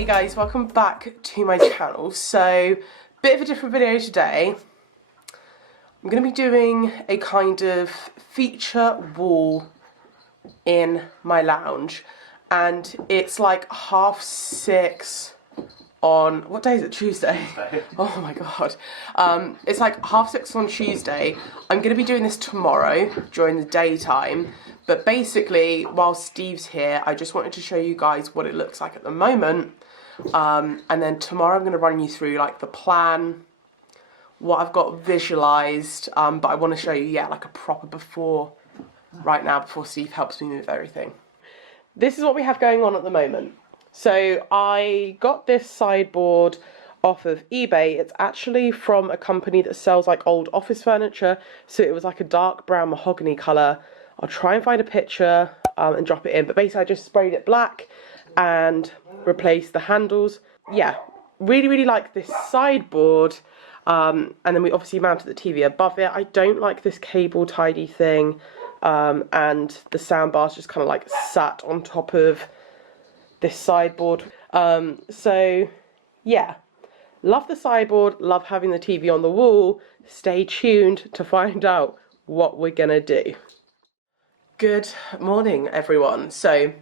Hey guys, welcome back to my channel. So, bit of a different video today. I'm going to be doing a kind of feature wall in my lounge, and it's like 6:30 on, what day is it? Tuesday? Oh my god. It's like 6:30 on Tuesday. I'm going to be doing this tomorrow during the daytime, but basically while Steve's here I just wanted to show you guys what it looks like at the moment, and then tomorrow I'm going to run you through like the plan, what I've got visualised, but I want to show you, yeah, like a proper before right now before Steve helps me move everything. This is what we have going on at the moment. So I got this sideboard off of eBay. It's actually from a company that sells like old office furniture. So it was like a dark brown mahogany colour. I'll try and find a picture and drop it in. But basically I just sprayed it black and replaced the handles. Yeah, really like this sideboard. And then we obviously mounted the TV above it. I don't like this cable tidy thing. And the soundbar's just kind of like sat on top of this sideboard. So yeah, love the sideboard, love having the TV on the wall. Stay tuned to find out what we're gonna do. Good morning everyone. So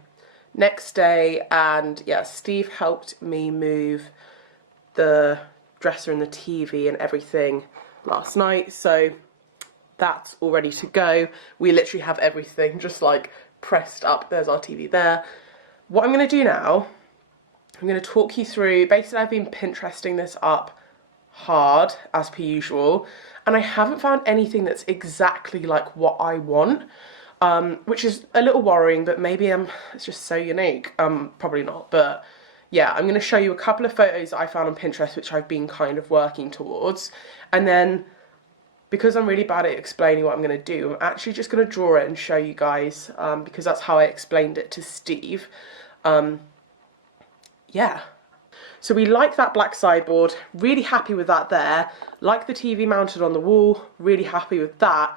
next day, and yeah, Steve helped me move the dresser and the TV and everything last night, so that's all ready to go. We literally have everything just like pressed up. There's our TV there. What I'm going to do now, I'm going to talk you through, basically I've been Pinteresting this up hard as per usual, and I haven't found anything that's exactly like what I want, which is a little worrying, but maybe it's just so unique. Probably not, but yeah, I'm going to show you a couple of photos that I found on Pinterest which I've been kind of working towards, and then because I'm really bad at explaining what I'm going to do, I'm actually just going to draw it and show you guys, because that's how I explained it to Steve. Yeah. So we like that black sideboard, really happy with that there. Like the TV mounted on the wall, really happy with that.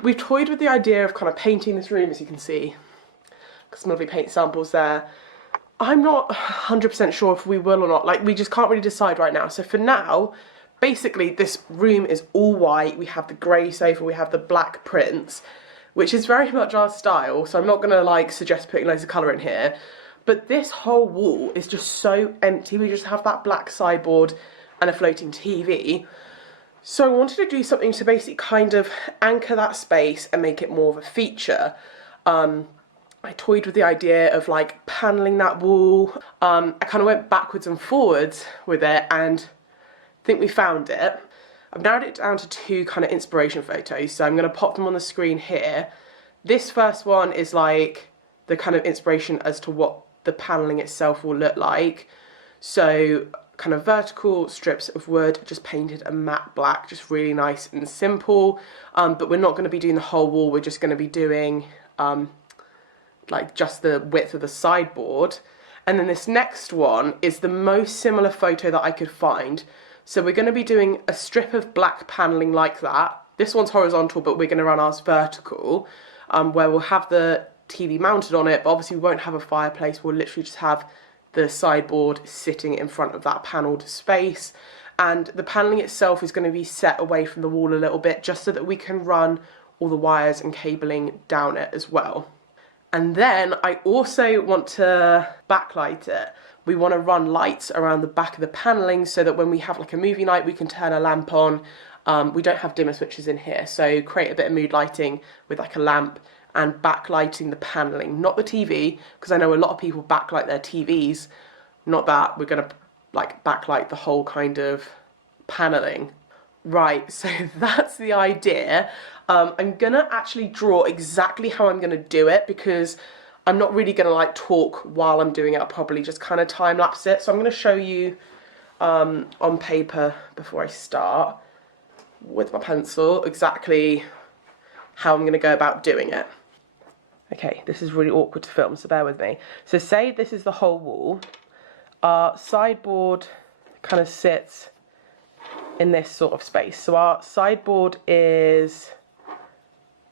We've toyed with the idea of kind of painting this room, as you can see. Got some lovely paint samples there. I'm not 100% sure if we will or not. Like, we just can't really decide right now. So for now, basically this room is all white. We have the grey sofa, we have the black prints, which is very much our style, so I'm not gonna like suggest putting loads of colour in here, but this whole wall is just so empty. We just have that black sideboard and a floating TV. So I wanted to do something to basically kind of anchor that space and make it more of a feature. I toyed with the idea of like panelling that wall. I kind of went backwards and forwards with it, and I think we found it. I've narrowed it down to two kind of inspiration photos, so I'm going to pop them on the screen here. This first one is like the kind of inspiration as to what the panelling itself will look like. So kind of vertical strips of wood, just painted a matte black, just really nice and simple. But we're not going to be doing the whole wall, we're just going to be doing like just the width of the sideboard. And then this next one is the most similar photo that I could find. So we're going to be doing a strip of black panelling like that. This one's horizontal, but we're going to run ours vertical, where we'll have the TV mounted on it, but obviously we won't have a fireplace. We'll literally just have the sideboard sitting in front of that panelled space. And the panelling itself is going to be set away from the wall a little bit, just so that we can run all the wires and cabling down it as well. And then I also want to backlight it. We want to run lights around the back of the panelling so that when we have like a movie night, we can turn a lamp on. We don't have dimmer switches in here, so create a bit of mood lighting with like a lamp and backlighting the panelling, not the TV, because I know a lot of people backlight their TVs. Not that, we're going to like backlight the whole kind of panelling. Right, so that's the idea. I'm going to actually draw exactly how I'm going to do it, because I'm not really going to like talk while I'm doing it. I'll probably just kind of time lapse it. So I'm going to show you on paper before I start with my pencil exactly how I'm going to go about doing it. Okay, this is really awkward to film, so bear with me. So say this is the whole wall. Our sideboard kind of sits in this sort of space. So our sideboard is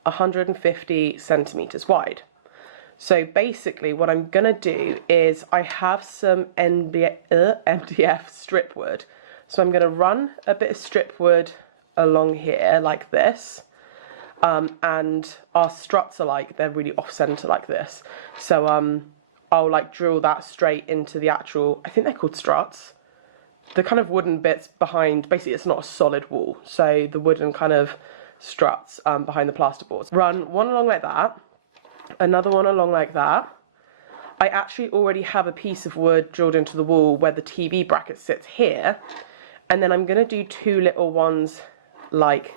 150 centimetres wide. So basically what I'm going to do is I have some MDF strip wood. So I'm going to run a bit of strip wood along here like this. And our struts are like, they're really off center like this. So I'll like drill that straight into the actual, I think they're called struts. The kind of wooden bits behind, basically it's not a solid wall. So the wooden kind of struts behind the plasterboards. Run one along like that, another one along like that. I actually already have a piece of wood drilled into the wall where the TV bracket sits here. And then I'm gonna do 2 little ones like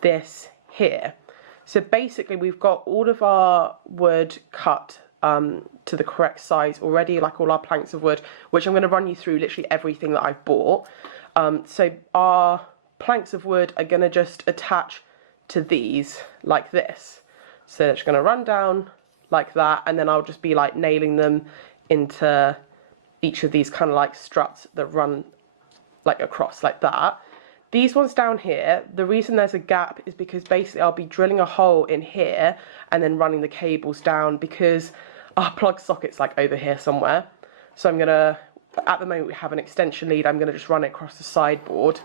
this here. So basically we've got all of our wood cut to the correct size already, like all our planks of wood, which I'm going to run you through literally everything that I've bought. So our planks of wood are going to just attach to these like this. So it's going to run down like that, and then I'll just be like nailing them into each of these kind of like struts that run like across like that. These ones down here, the reason there's a gap is because basically I'll be drilling a hole in here and then running the cables down, because our plug socket's like over here somewhere. So I'm gonna, at the moment we have an extension lead, I'm gonna just run it across the sideboard,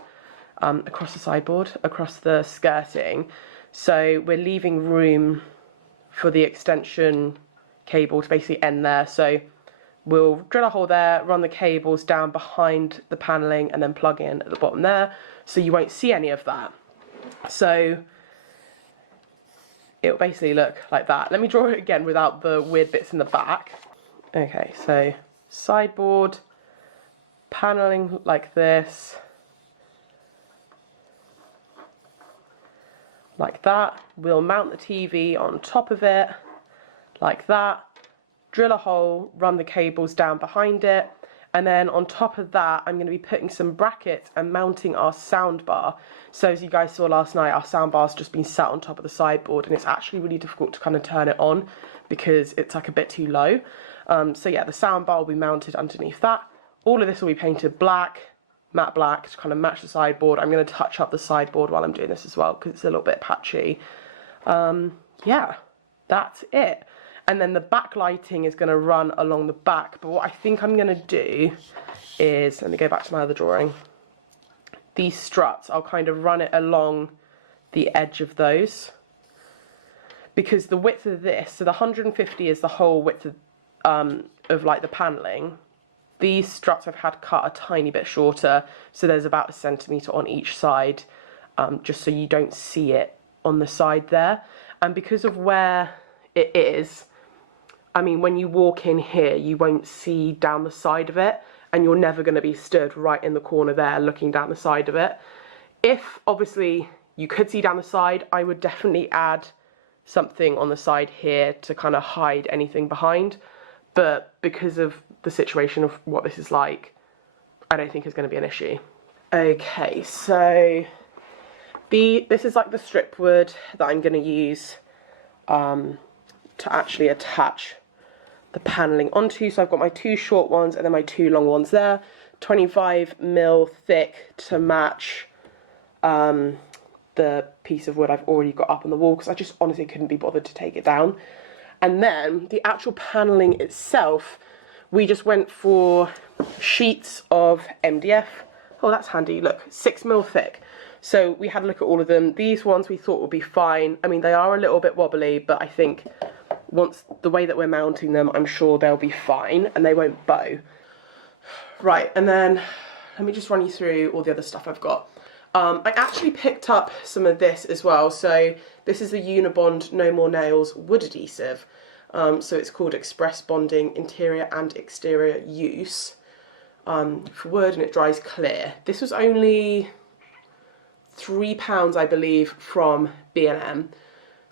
across the skirting. So we're leaving room for the extension cable to basically end there. So we'll drill a hole there, run the cables down behind the panelling, and then plug in at the bottom there. So you won't see any of that. So it'll basically look like that. Let me draw it again without the weird bits in the back. Okay, so sideboard, panelling like this, like that. We'll mount the TV on top of it, like that. Drill a hole, run the cables down behind it, and then on top of that I'm going to be putting some brackets and mounting our sound bar. So as you guys saw last night, our sound bar's just been sat on top of the sideboard, and it's actually really difficult to kind of turn it on because it's like a bit too low. So yeah, the sound bar will be mounted underneath that. All of this will be painted black, matte black, to kind of match the sideboard. I'm going to touch up the sideboard while I'm doing this as well because it's a little bit patchy. Yeah, that's it. And then the backlighting is going to run along the back. But what I think I'm going to do is, let me go back to my other drawing. These struts, I'll kind of run it along the edge of those. Because the width of this, so the 150 is the whole width of like the panelling. These struts I've had cut a tiny bit shorter. So there's about 1 centimetre on each side, just so you don't see it on the side there. And because of where it is, I mean, when you walk in here, you won't see down the side of it, and you're never going to be stood right in the corner there looking down the side of it. If, obviously, you could see down the side, I would definitely add something on the side here to kind of hide anything behind. But because of the situation of what this is like, I don't think it's going to be an issue. Okay, so this is like the strip wood that I'm going to use to actually attach the panelling onto. So I've got my 2 short ones and then my 2 long ones there, 25mm thick to match the piece of wood I've already got up on the wall, because I just honestly couldn't be bothered to take it down. And then the actual panelling itself, we just went for sheets of MDF. Oh, that's handy, look, 6mm thick. So we had a look at all of them. These ones we thought would be fine. I mean, they are a little bit wobbly, but I think once the way that we're mounting them, I'm sure they'll be fine and they won't bow. Right, and then let me just run you through all the other stuff I've got. I actually picked up some of this as well. So this is the Unibond No More Nails wood adhesive. So it's called Express Bonding Interior and Exterior Use for wood, and it dries clear. This was only £3, I believe, from B&M.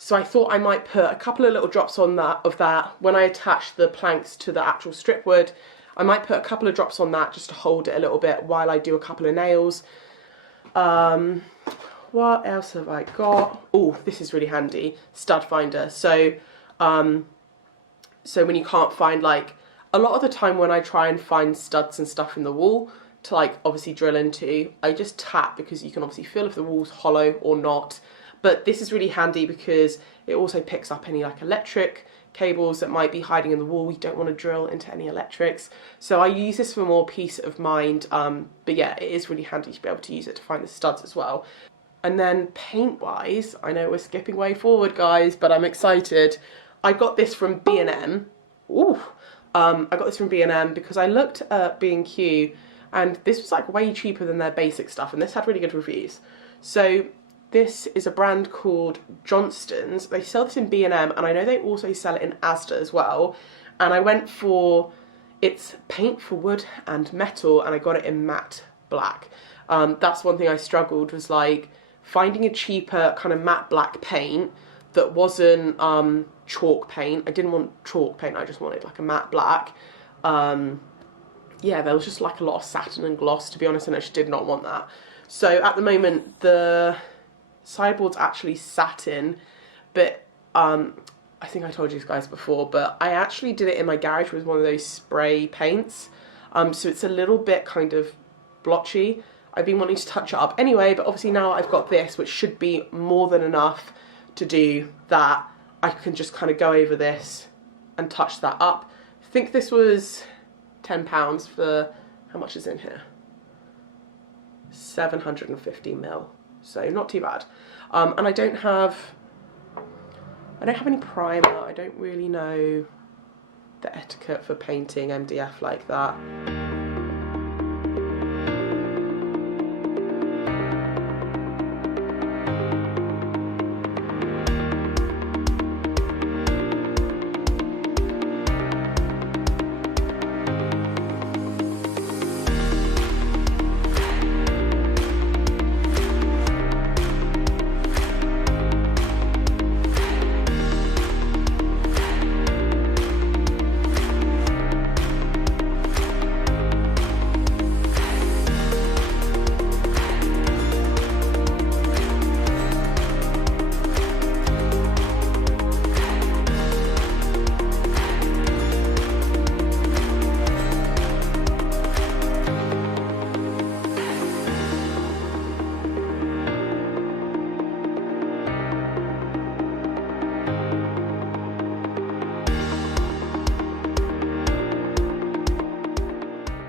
So I thought I might put a couple of little drops on of that when I attach the planks to the actual strip wood. I might put a couple of drops on that just to hold it a little bit while I do a couple of nails. What else have I got? Oh, this is really handy, stud finder. So so when you can't find, like, a lot of the time when I try and find studs and stuff in the wall to, like, obviously drill into, I just tap, because you can obviously feel if the wall's hollow or not. But this is really handy because it also picks up any like electric cables that might be hiding in the wall. We don't want to drill into any electrics. So I use this for more peace of mind. But yeah, it is really handy to be able to use it to find the studs as well. And then paint wise, I know we're skipping way forward guys, but I'm excited. I got this from B&M. Ooh. I got this from B&M because I looked at B&Q and this was like way cheaper than their basic stuff, and this had really good reviews. So this is a brand called Johnston's. They sell this in B&M, and I know they also sell it in Asda as well. And I went for, it's paint for wood and metal, and I got it in matte black. That's one thing I struggled, was like finding a cheaper kind of matte black paint that wasn't chalk paint. I didn't want chalk paint, I just wanted like a matte black. Yeah, there was just like a lot of satin and gloss, to be honest, and I just did not want that. So at the moment the sideboard's actually satin, but I think I told you guys before, but I actually did it in my garage with one of those spray paints. So it's a little bit kind of blotchy. I've been wanting to touch it up anyway, but obviously now I've got this, which should be more than enough to do that. I can just kind of go over this and touch that up. I think this was £10 for, how much is in here? 750ml, so not too bad. And I don't have any primer. I don't really know the etiquette for painting MDF like that.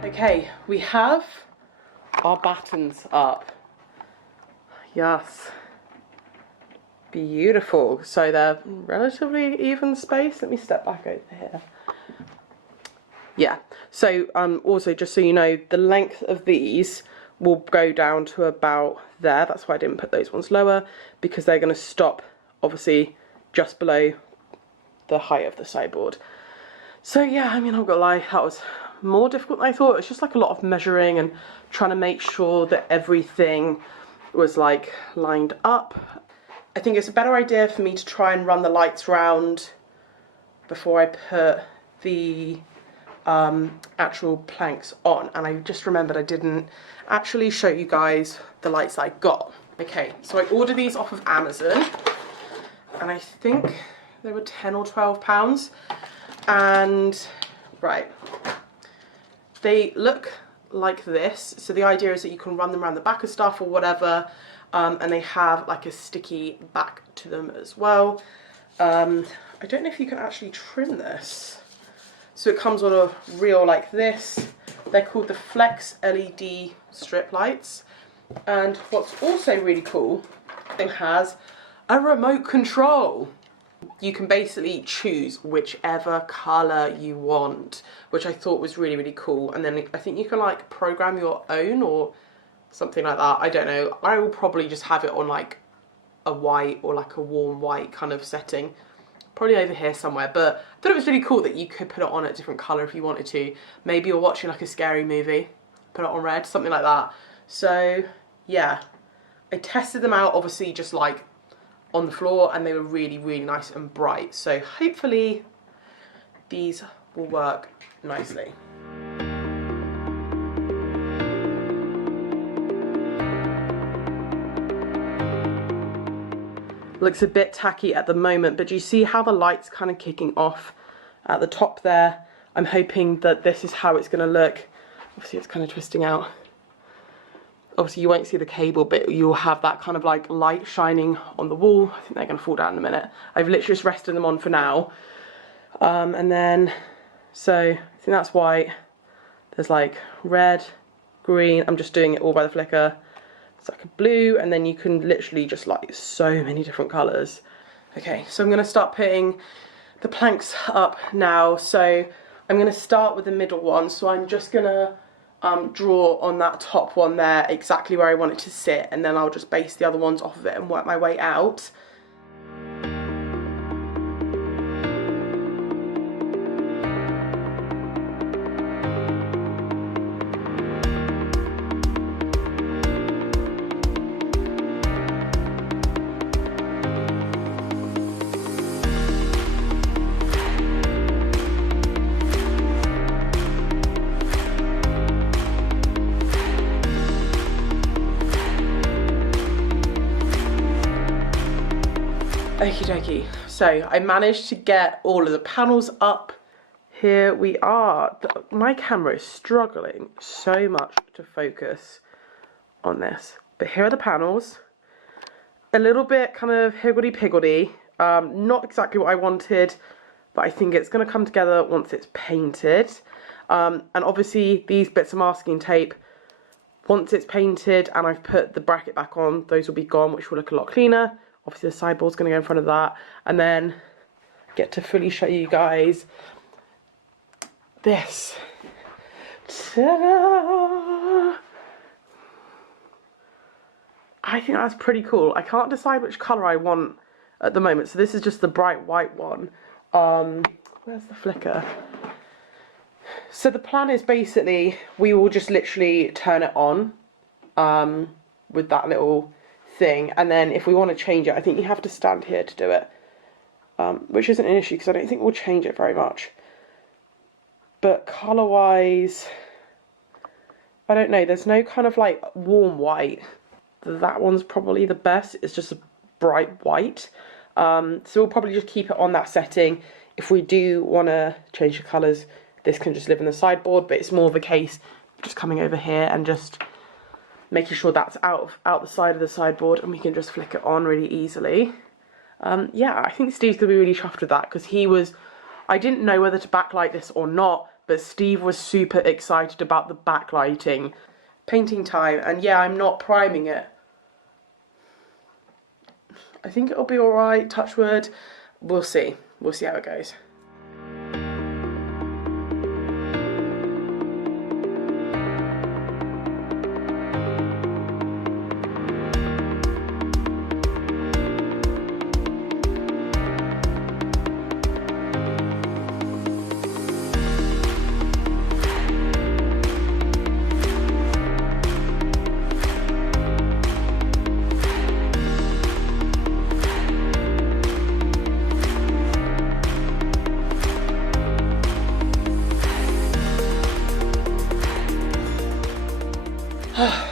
Okay, we have our battens up. Yes. Beautiful. So they're relatively even spaced. Let me step back over here. Yeah. So also, just so you know, the length of these will go down to about there. That's why I didn't put those ones lower, because they're going to stop obviously just below the height of the sideboard. So yeah, I mean, I'm not gonna lie, that was more difficult than I thought. It's just like a lot of measuring and trying to make sure that everything was like lined up. I think it's a better idea for me to try and run the lights round before I put the actual planks on. And I just remembered I didn't actually show you guys the lights I got. Okay, so I ordered these off of Amazon, and I think they were £10 or £12. And right, they look like this. So the idea is that you can run them around the back of stuff or whatever, and they have like a sticky back to them as well. I don't know if you can actually trim this. So it comes on a reel like this. They're called the Flex LED strip lights. And what's also really cool, it has a remote control. You can basically choose whichever colour you want, which I thought was really, really cool. And then I think you can like program your own or something like that. I don't know. I will probably just have it on like a white or like a warm white kind of setting. Probably over here somewhere. But I thought it was really cool that you could put it on a different colour if you wanted to. Maybe you're watching like a scary movie, put it on red, something like that. So yeah, I tested them out obviously just like on the floor, and they were really, really nice and bright. So hopefully these will work nicely. Looks a bit tacky at the moment, but do you see how the light's kind of kicking off at the top there? I'm hoping that this is how it's going to look. Obviously it's kind of twisting out obviously you won't see the cable, but you'll have that kind of like light shining on the wall. I think they're gonna fall down in a minute. I've literally just rested them on for now. And then, so I think that's white. There's like red, green. I'm just doing it all by the flicker. It's like a blue, and then you can literally just like so many different colours. Okay, so I'm gonna start putting the planks up now. So I'm gonna start with the middle one. So I'm just gonna draw on that top one there exactly where I want it to sit, and then I'll just base the other ones off of it and work my way out. Okie dokie, so I managed to get all of the panels up. Here we are. My camera is struggling so much to focus on this. But here are the panels. A little bit kind of higgledy-piggledy. Not exactly what I wanted, but I think it's going to come together once it's painted. And obviously these bits of masking tape, once it's painted and I've put the bracket back on, those will be gone, which will look a lot cleaner. Obviously the sideboard's going to go in front of that, and then get to fully show you guys this. Ta-da! I think that's pretty cool. I can't decide which colour I want at the moment, so this is just the bright white one. Where's the flicker? So the plan is basically we will just literally turn it on with that little thing, and then if we want to change it, I think you have to stand here to do it, which isn't an issue because I don't think we'll change it very much. But colour wise, I don't know, there's no kind of like warm white. That one's probably the best. It's just a bright white, so we'll probably just keep it on that setting. If we do want to change the colours, this can just live in the sideboard, but it's more of a case of just coming over here and just making sure that's out the side of the sideboard, and we can just flick it on really easily. Yeah, I think Steve's gonna be really chuffed with that, because I didn't know whether to backlight this or not, but Steve was super excited about the backlighting. Painting time, and yeah, I'm not priming it. I think it'll be alright, touch wood. We'll see how it goes.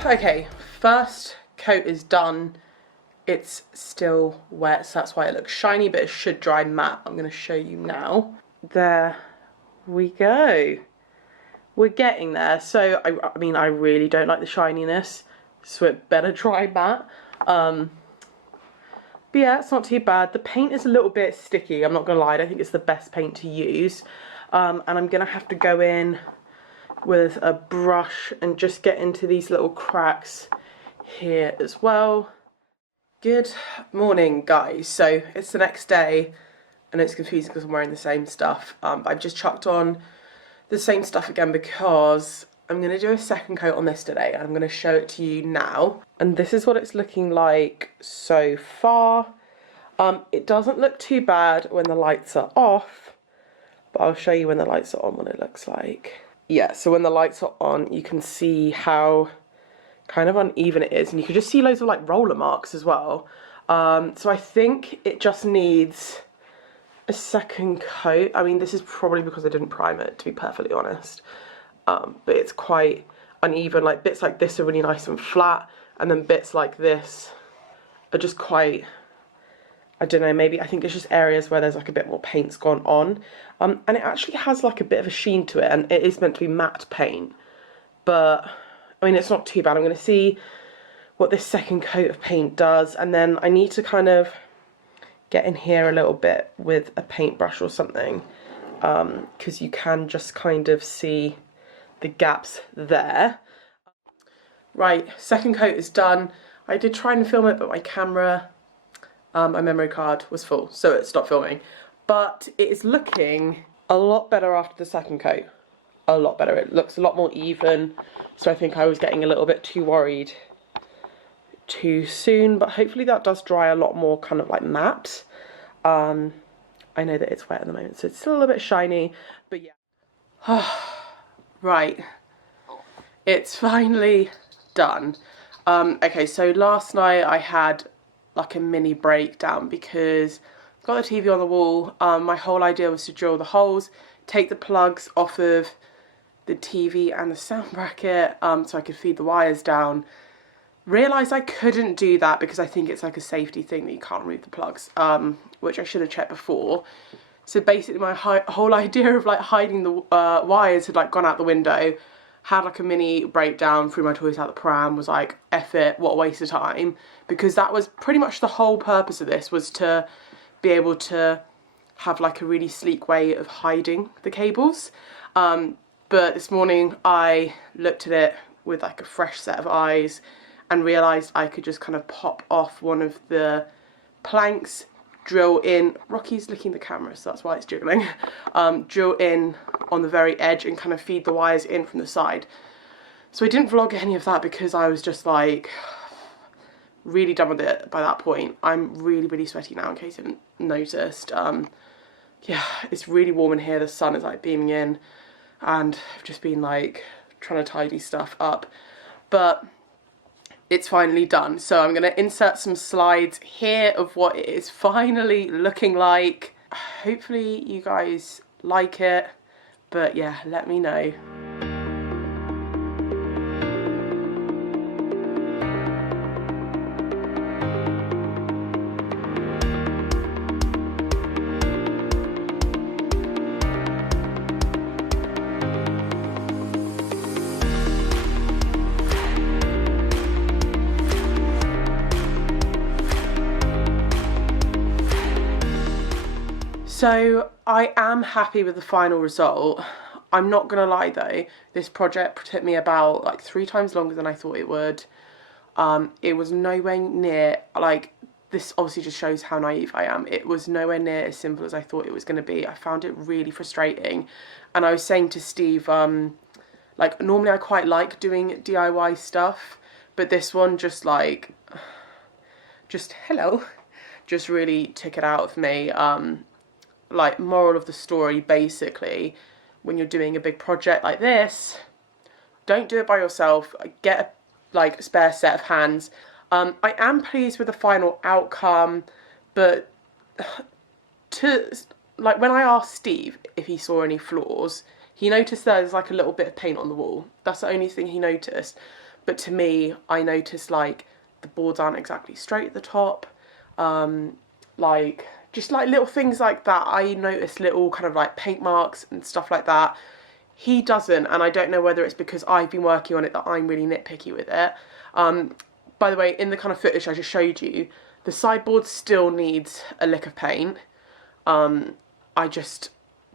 Okay, first coat is done. It's still wet, so that's why it looks shiny, but it should dry matte. I'm going to show you now. There we go. We're getting there. So, I mean, I really don't like the shininess, so it better dry matte. But yeah, it's not too bad. The paint is a little bit sticky, I'm not going to lie. I don't think it's the best paint to use. And I'm going to have to go in with a brush and just get into these little cracks here as well. Good morning, guys. So it's the next day and it's confusing because I'm wearing the same stuff, but I've just chucked on the same stuff again because I'm going to do a second coat on this today, and I'm going to show it to you now. And this is what it's looking like so far. It doesn't look too bad when the lights are off, but I'll show you when the lights are on what it looks like. Yeah, so when the lights are on, you can see how kind of uneven it is, and you can just see loads of like roller marks as well. So I think it just needs a second coat. I mean, this is probably because I didn't prime it, to be perfectly honest. But it's quite uneven. Like bits like this are really nice and flat, and then bits like this are just quite, I don't know, maybe I think it's just areas where there's like a bit more paint's gone on. And it actually has like a bit of a sheen to it, and it is meant to be matte paint, but I mean, it's not too bad. I'm going to see what this second coat of paint does, and then I need to kind of get in here a little bit with a paintbrush or something, because you can just kind of see the gaps there. Right, second coat is done. I did try and film it, but my camera, my memory card was full, so it stopped filming. But it is looking a lot better after the second coat. A lot better. It looks a lot more even, so I think I was getting a little bit too worried too soon, but hopefully that does dry a lot more kind of like matte. I know that it's wet at the moment, so it's still a little bit shiny, but yeah. Right, it's finally done. Okay, so last night I had like a mini breakdown because I've got the TV on the wall. My whole idea was to drill the holes, take the plugs off of the TV and the sound bracket, so I could feed the wires down. Realised I couldn't do that because I think it's like a safety thing that you can't remove the plugs, which I should have checked before. So basically my whole idea of like hiding the wires had like gone out the window. Had like a mini breakdown, threw my toys out the pram, was like, F it, what a waste of time. Because that was pretty much the whole purpose of this, was to be able to have like a really sleek way of hiding the cables. But this morning I looked at it with like a fresh set of eyes and realised I could just kind of pop off one of the planks, drill in, Rocky's licking the camera so that's why it's jiggling, drill in on the very edge and kind of feed the wires in from the side. So I didn't vlog any of that because I was just like really done with it by that point. I'm really sweaty now in case you haven't noticed. Yeah, it's really warm in here, the sun is like beaming in and I've just been like trying to tidy stuff up. But it's finally done. So I'm going to insert some slides here of what it is finally looking like. Hopefully you guys like it, but yeah, let me know. So I am happy with the final result. I'm not gonna lie though, this project took me about like 3 times longer than I thought it would. It was nowhere near, like, this obviously just shows how naive I am. It was nowhere near as simple as I thought it was going to be. I found it really frustrating. And I was saying to Steve, like, normally I quite like doing DIY stuff, but this one just like, just really took it out of me. Like, moral of the story, basically, when you're doing a big project like this, don't do it by yourself. Get a like spare set of hands. I am pleased with the final outcome, but like when I asked Steve if he saw any flaws, he noticed there's like a little bit of paint on the wall. That's the only thing he noticed. But to me, I noticed like the boards aren't exactly straight at the top. Like just like little things like that. I noticed little kind of like paint marks and stuff like that. He doesn't, and I don't know whether it's because I've been working on it that I'm really nitpicky with it. By the way, in the kind of footage I just showed you, the sideboard still needs a lick of paint.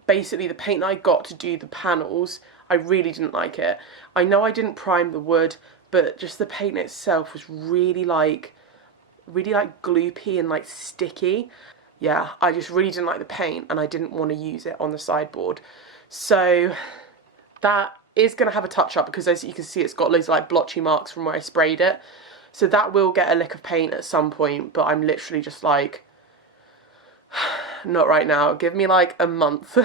Basically the paint that I got to do the panels, I really didn't like it. I know I didn't prime the wood, but just the paint itself was really like gloopy and like sticky. Yeah, I just really didn't like the paint and I didn't want to use it on the sideboard. So that is going to have a touch up because as you can see it's got loads of like blotchy marks from where I sprayed it. So that will get a lick of paint at some point, but I'm literally just like, not right now. Give me like a month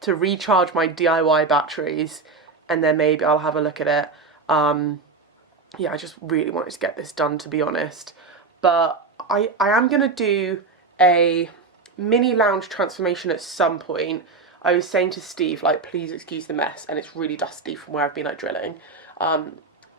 to recharge my DIY batteries and then maybe I'll have a look at it. Yeah, I just really wanted to get this done, to be honest. But I am going to do a mini lounge transformation at some point. I was saying to Steve, like, please excuse the mess, and it's really dusty from where I've been like drilling.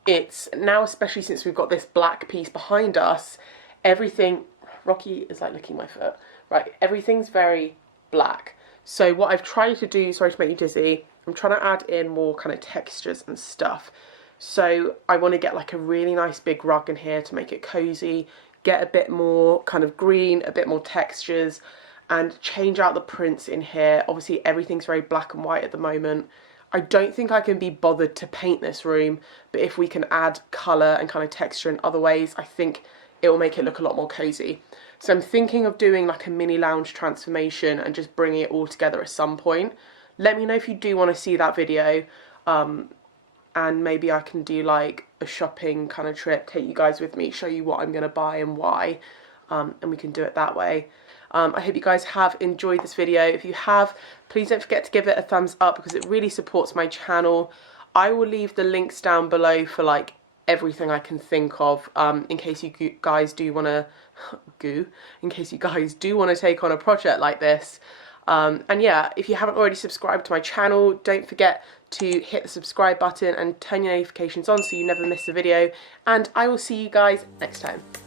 It's now, especially since we've got this black piece behind us, everything, Rocky is like licking my foot, right, everything's very black. So what I've tried to do, sorry to make you dizzy, I'm trying to add in more kind of textures and stuff. So I want to get like a really nice big rug in here to make it cozy, get a bit more kind of green, a bit more textures, and change out the prints in here. Obviously everything's very black and white at the moment. I don't think I can be bothered to paint this room, but if we can add colour and kind of texture in other ways, I think it will make it look a lot more cozy. So I'm thinking of doing like a mini lounge transformation and just bringing it all together at some point. Let me know if you do want to see that video, and maybe I can do like a shopping kind of trip, take you guys with me, show you what I'm going to buy and why, and we can do it that way. I hope you guys have enjoyed this video. If you have, please don't forget to give it a thumbs up because it really supports my channel. I will leave the links down below for like everything I can think of, in case you guys do want to take on a project like this. And yeah, if you haven't already subscribed to my channel, don't forget to hit the subscribe button and turn your notifications on so you never miss a video, and I will see you guys next time.